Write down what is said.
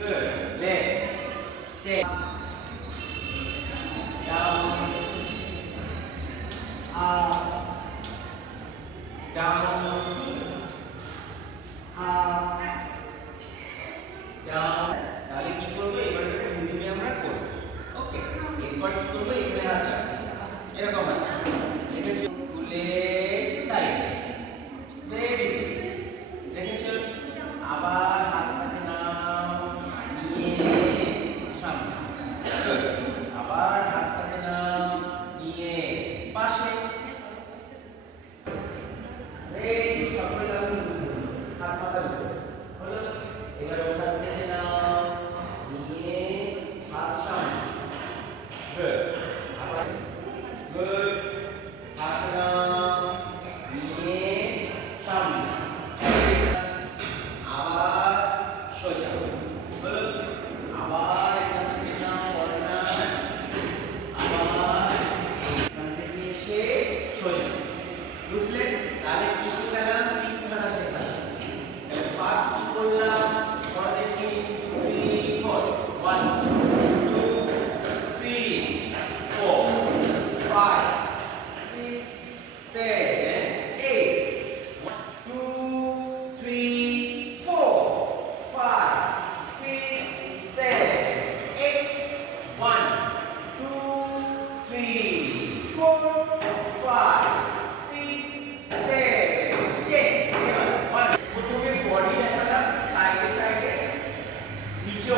Good. Left. Check. Down. Up. Down. Up. Down. তাহলে কি করব এবার এটা ভূমিতে আমরা করব। ওকে। এরপর কি করব এখানে আসবে। এরকম হবে। এটা তুলে সাইড। Very good. দেখেছো? আবার হাতটাকে নাও নিয়ে সামনে। Good. আবার হাতটাকে নাও নিয়ে পাশে। Very good. সকলে লাগুন। হাত মাথার উপরে। হলো? এবার ওখান থেকে নাও নিয়ে হাত সামনে। Good. আবার good. হাত নাও নিয়ে সামনে। আবার সোজা। হলো? আবার এখান থেকে নাও কর্নার। আবার এখান থেকে এসে সোজা। বুঝলে? তাহলে কি শিখলাম? তিনখানা শেখালাম। তাহলে ফার্স্ট কি করলাম? পরে দেখি 3 4 1 2 3 4 5 6 7 8 1 2 3 4 5 6 7 8 1 2 3 4 5 6 7 check এবার 1 প্রথমে বডি দেখালাম সাইডে সাইডে নিচে